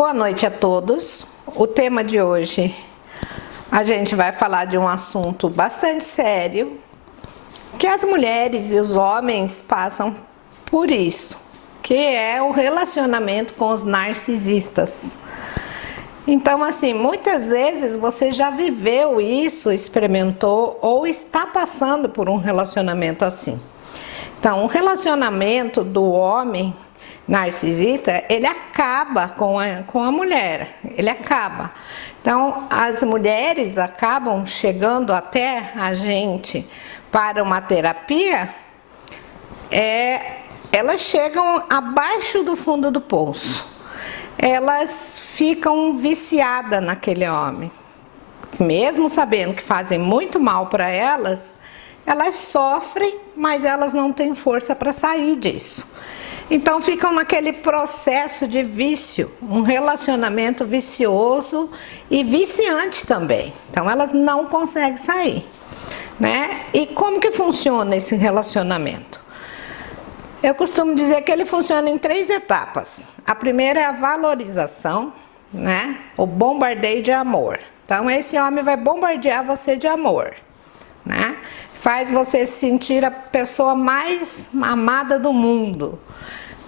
Boa noite a todos. O tema de hoje a gente vai falar de um assunto bastante sério, que as mulheres e os homens passam por isso, que é o relacionamento com os narcisistas. Então, assim, muitas vezes você já viveu isso, experimentou ou está passando por um relacionamento assim. Então, o relacionamento do homem narcisista, ele acaba com a mulher, ele acaba. Então, as mulheres acabam chegando até a gente para uma terapia, elas chegam abaixo do fundo do poço. Elas ficam viciadas naquele homem. Mesmo sabendo que fazem muito mal para elas, elas sofrem, mas elas não têm força para sair disso. Então ficam naquele processo de vício, um relacionamento vicioso e viciante também. Então elas não conseguem sair, né? E como que funciona esse relacionamento? Eu costumo dizer que ele funciona em 3 etapas. A primeira é a valorização, né? O bombardeio de amor. Então esse homem vai bombardear você de amor, né? Faz você se sentir a pessoa mais amada do mundo,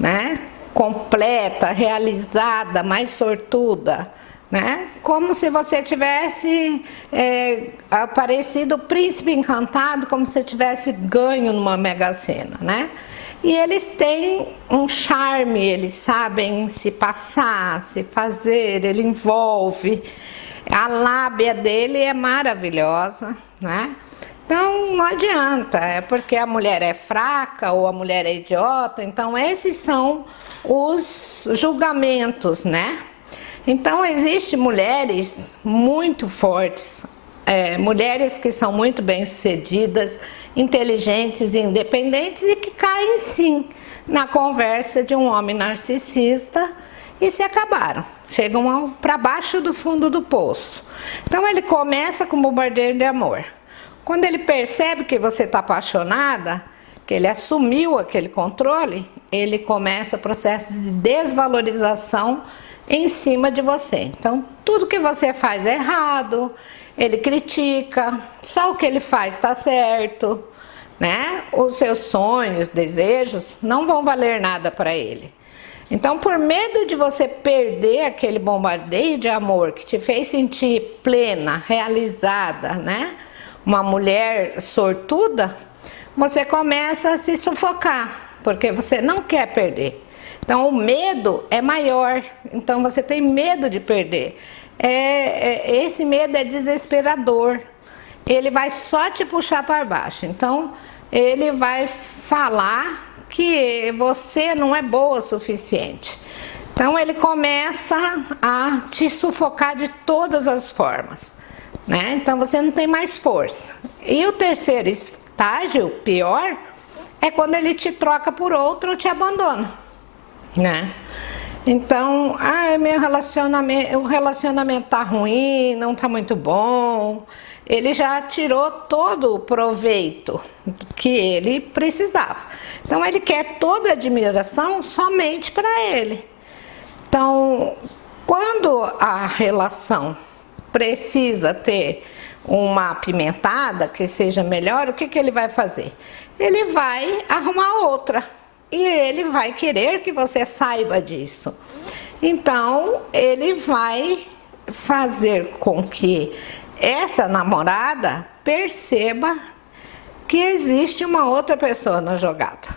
né? Completa, realizada, mais sortuda, né? Como se você tivesse aparecido o príncipe encantado, como se tivesse ganho numa Mega Sena, né? E eles têm um charme, eles sabem se passar, se fazer, ele envolve. A lábia dele é maravilhosa, né? Então não adianta, é porque a mulher é fraca ou a mulher é idiota. Então esses são os julgamentos, né? Então existem mulheres muito fortes, mulheres que são muito bem-sucedidas, inteligentes e independentes e que caem sim na conversa de um homem narcisista e se acabaram, chegam para baixo do fundo do poço. Então ele começa com bombardeio de amor. Quando ele percebe que você está apaixonada, que ele assumiu aquele controle, ele começa o processo de desvalorização em cima de você. Então, tudo que você faz é errado, ele critica, só o que ele faz está certo, né? Os seus sonhos, desejos não vão valer nada para ele. Então, por medo de você perder aquele bombardeio de amor que te fez sentir plena, realizada, né? Uma mulher sortuda, você começa a se sufocar, porque você não quer perder. Então o medo é maior, então você tem medo de perder. Esse medo é desesperador, ele vai só te puxar para baixo. Então ele vai falar que você não é boa o suficiente. Então ele começa a te sufocar de todas as formas, né? Então você não tem mais força. E o terceiro estágio, pior, é quando ele te troca por outro ou te abandona, né? Então, o relacionamento tá ruim, não tá muito bom. Ele já tirou todo o proveito que ele precisava. Então ele quer toda a admiração somente para ele. Então, quando a relação precisa ter uma apimentada que seja melhor, o que ele vai fazer? Ele vai arrumar outra e ele vai querer que você saiba disso. Então ele vai fazer com que essa namorada perceba que existe uma outra pessoa na jogada,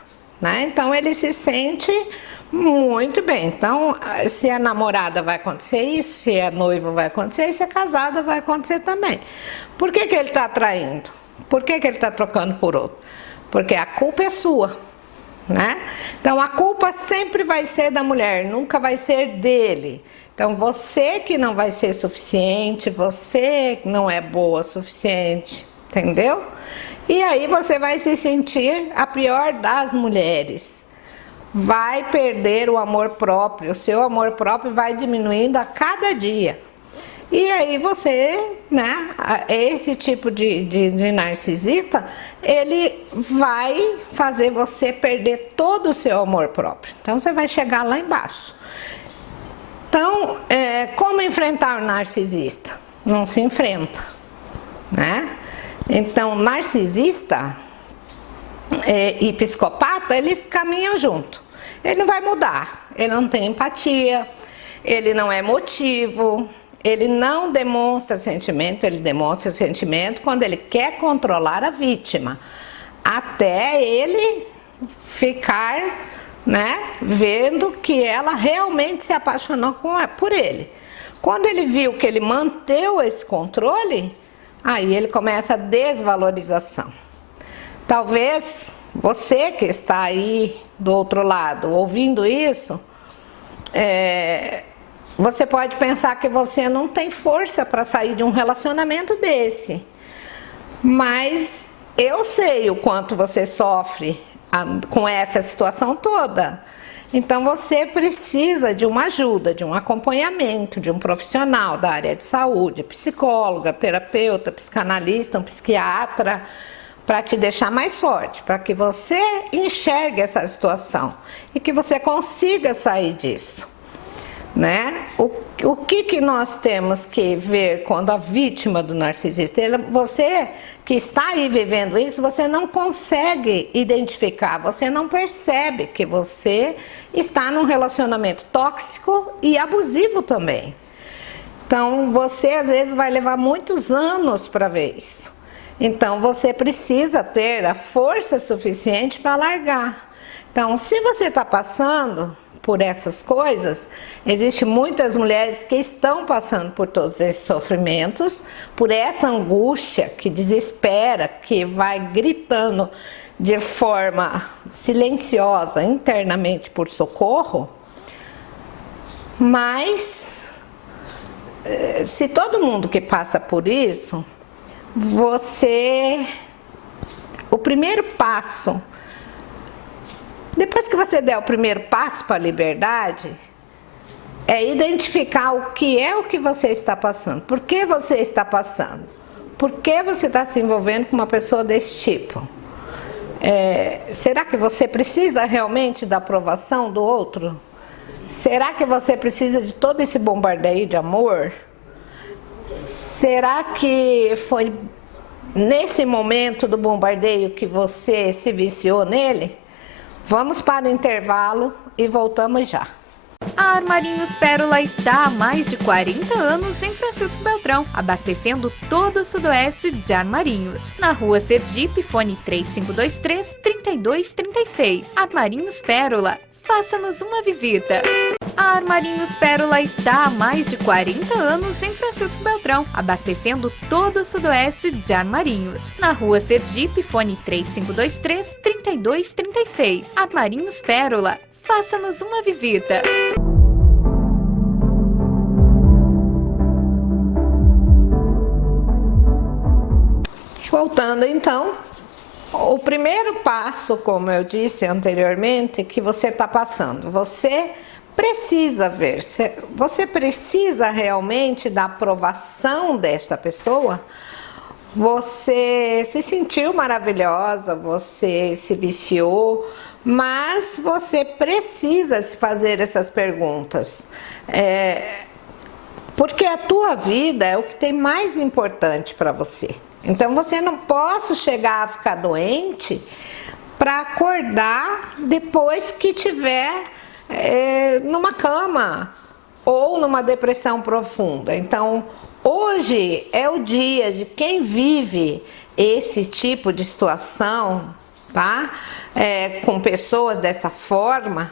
né? Então ele se sente muito bem. Então, se é namorada vai acontecer isso, se é noivo vai acontecer, se é casada vai acontecer também. Por que ele está traindo? Por que ele está trocando por outro? Porque a culpa é sua, né? Então a culpa sempre vai ser da mulher, nunca vai ser dele. Então você que não vai ser suficiente, você não é boa o suficiente, entendeu? E aí você vai se sentir a pior das mulheres. Vai perder o amor próprio, o seu amor próprio vai diminuindo a cada dia. E aí você, né, esse tipo de narcisista, ele vai fazer você perder todo o seu amor próprio. Então você vai chegar lá embaixo. Então, como enfrentar o narcisista? Não se enfrenta, né? Então, narcisista e psicopata, eles caminham junto. Ele não vai mudar, ele não tem empatia, ele não é emotivo, ele não demonstra sentimento, ele demonstra sentimento quando ele quer controlar a vítima, até ele ficar, né, vendo que ela realmente se apaixonou por ele. Quando ele viu que ele manteve esse controle, aí ele começa a desvalorização. Talvez você que está aí do outro lado ouvindo isso, você pode pensar que você não tem força para sair de um relacionamento desse. Mas eu sei o quanto você sofre com essa situação toda. Então você precisa de uma ajuda, de um acompanhamento, de um profissional da área de saúde, psicóloga, terapeuta, psicanalista, um psiquiatra, para te deixar mais forte, para que você enxergue essa situação e que você consiga sair disso, né? O que nós temos que ver quando a vítima do narcisista, você que está aí vivendo isso, você não consegue identificar, você não percebe que você está num relacionamento tóxico e abusivo também. Então, você às vezes vai levar muitos anos para ver isso. Então, você precisa ter a força suficiente para largar. Então, se você está passando por essas coisas, existem muitas mulheres que estão passando por todos esses sofrimentos, por essa angústia que desespera, que vai gritando de forma silenciosa internamente por socorro. Mas, se todo mundo que passa por isso, o primeiro passo, depois que você der o primeiro passo para a liberdade, é identificar o que você está passando. Por que você está passando? Por que você está se envolvendo com uma pessoa desse tipo? Será que você precisa realmente da aprovação do outro? Será que você precisa de todo esse bombardeio de amor? Será que foi nesse momento do bombardeio que você se viciou nele? Vamos para o intervalo e voltamos já. A Armarinhos Pérola está há mais de 40 anos em Francisco Beltrão, abastecendo todo o sudoeste de Armarinhos. Na rua Sergipe, fone 3523-3236. Armarinhos Pérola, faça-nos uma visita. A Armarinhos Pérola está há mais de 40 anos em Francisco Beltrão, abastecendo todo o sudoeste de Armarinhos. Na rua Sergipe, fone 3523-3236. Armarinhos Pérola, faça-nos uma visita. Voltando então, o primeiro passo, como eu disse anteriormente, que você está passando, você precisa ver, você precisa realmente da aprovação desta pessoa. Você se sentiu maravilhosa, você se viciou, mas você precisa se fazer essas perguntas, porque a tua vida é o que tem mais importante para você. Então você não pode chegar a ficar doente para acordar depois que tiver numa cama ou numa depressão profunda. Então hoje é o dia de quem vive esse tipo de situação, tá? Com pessoas dessa forma,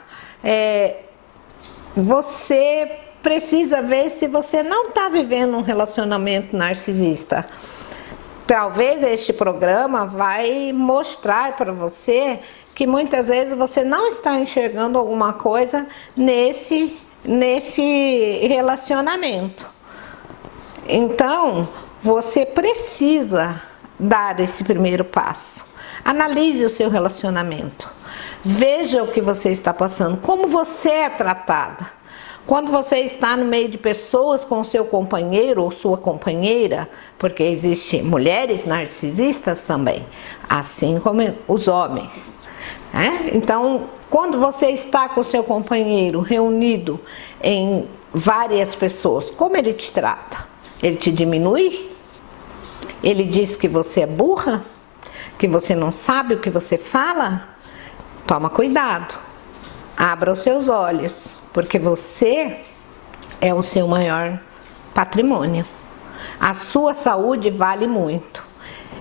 você precisa ver se você não está vivendo um relacionamento narcisista. Talvez este programa vai mostrar para você que muitas vezes você não está enxergando alguma coisa nesse relacionamento. Então, você precisa dar esse primeiro passo. Analise o seu relacionamento. Veja o que você está passando, como você é tratada. Quando você está no meio de pessoas com seu companheiro ou sua companheira, porque existem mulheres narcisistas também, assim como os homens. né? Então, quando você está com o seu companheiro reunido em várias pessoas, como ele te trata? Ele te diminui? Ele diz que você é burra? Que você não sabe o que você fala? Toma cuidado, abra os seus olhos, porque você é o seu maior patrimônio. A sua saúde vale muito.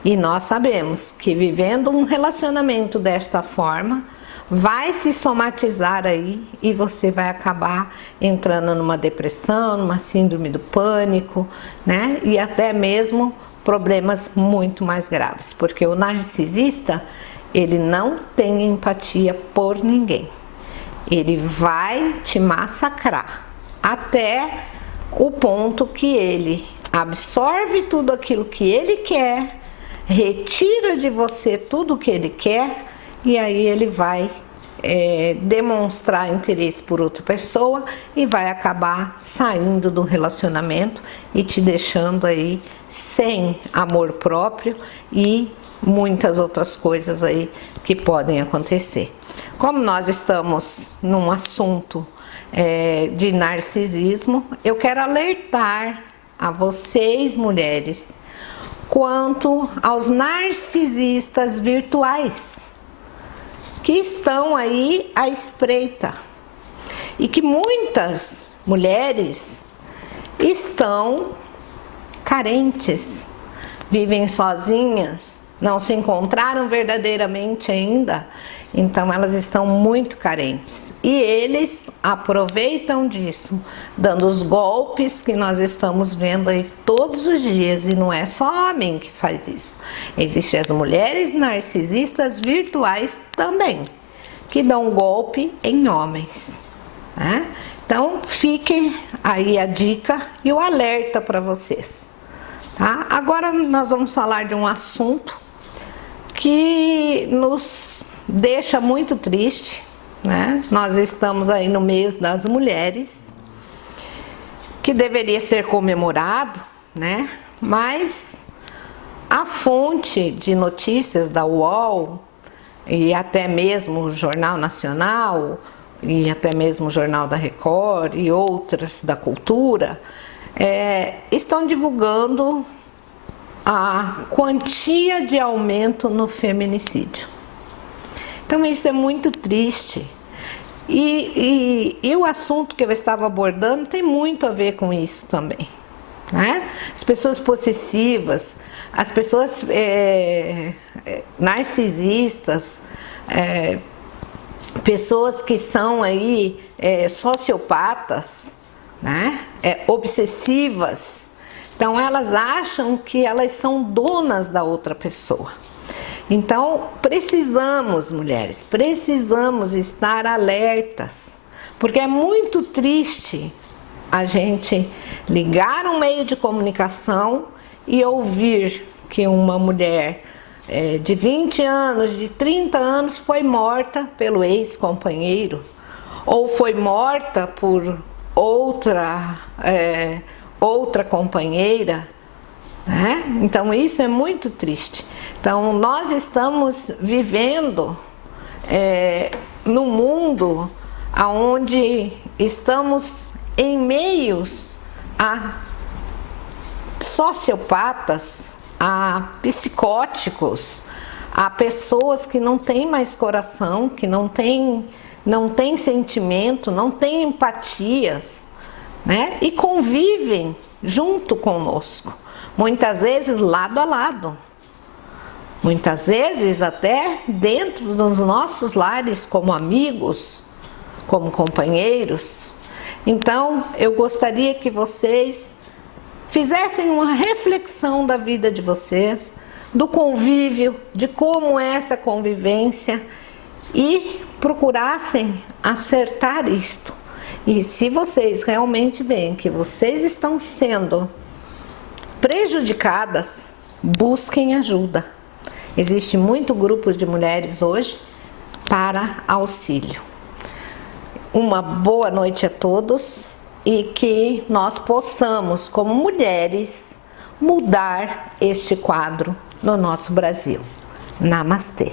E nós sabemos que vivendo um relacionamento desta forma, vai se somatizar aí e você vai acabar entrando numa depressão, numa síndrome do pânico, né? E até mesmo problemas muito mais graves, porque o narcisista, ele não tem empatia por ninguém. Ele vai te massacrar até o ponto que ele absorve tudo aquilo que ele quer, retira de você tudo o que ele quer e aí ele vai demonstrar interesse por outra pessoa e vai acabar saindo do relacionamento e te deixando aí sem amor próprio e muitas outras coisas aí que podem acontecer. Como nós estamos num assunto de narcisismo, eu quero alertar a vocês, mulheres, quanto aos narcisistas virtuais que estão aí à espreita e que muitas mulheres estão carentes, vivem sozinhas, não se encontraram verdadeiramente ainda, então elas estão muito carentes e eles aproveitam disso, dando os golpes que nós estamos vendo aí todos os dias, e não é só homem que faz isso, existem as mulheres narcisistas virtuais também, que dão golpe em homens, né? Então fiquem aí a dica e o alerta para vocês, tá? Agora nós vamos falar de um assunto que nos deixa muito triste, né? Nós estamos aí no mês das mulheres, que deveria ser comemorado, né? Mas a fonte de notícias da UOL e até mesmo o Jornal Nacional e até mesmo o Jornal da Record e outras da cultura estão divulgando a quantia de aumento no feminicídio. Então isso é muito triste e o assunto que eu estava abordando tem muito a ver com isso também, né? As pessoas possessivas, as pessoas narcisistas, pessoas que são aí sociopatas, né? Obsessivas. Então elas acham que elas são donas da outra pessoa. Então precisamos, mulheres, precisamos estar alertas, porque é muito triste a gente ligar um meio de comunicação e ouvir que uma mulher de 20 anos, de 30 anos foi morta pelo ex-companheiro ou foi morta por outra companheira, né? Então isso é muito triste. Então nós estamos vivendo num mundo onde estamos em meios a sociopatas, a psicóticos, a pessoas que não têm mais coração, que não têm sentimento, não têm empatias, né? E convivem junto conosco, muitas vezes lado a lado, muitas vezes até dentro dos nossos lares, como amigos, como companheiros. Então eu gostaria que vocês fizessem uma reflexão da vida de vocês, do convívio, de como é essa convivência e procurassem acertar isto. E se vocês realmente veem que vocês estão sendo prejudicadas, busquem ajuda. Existe muito grupo de mulheres hoje para auxílio. Uma boa noite a todos e que nós possamos, como mulheres, mudar este quadro no nosso Brasil. Namastê!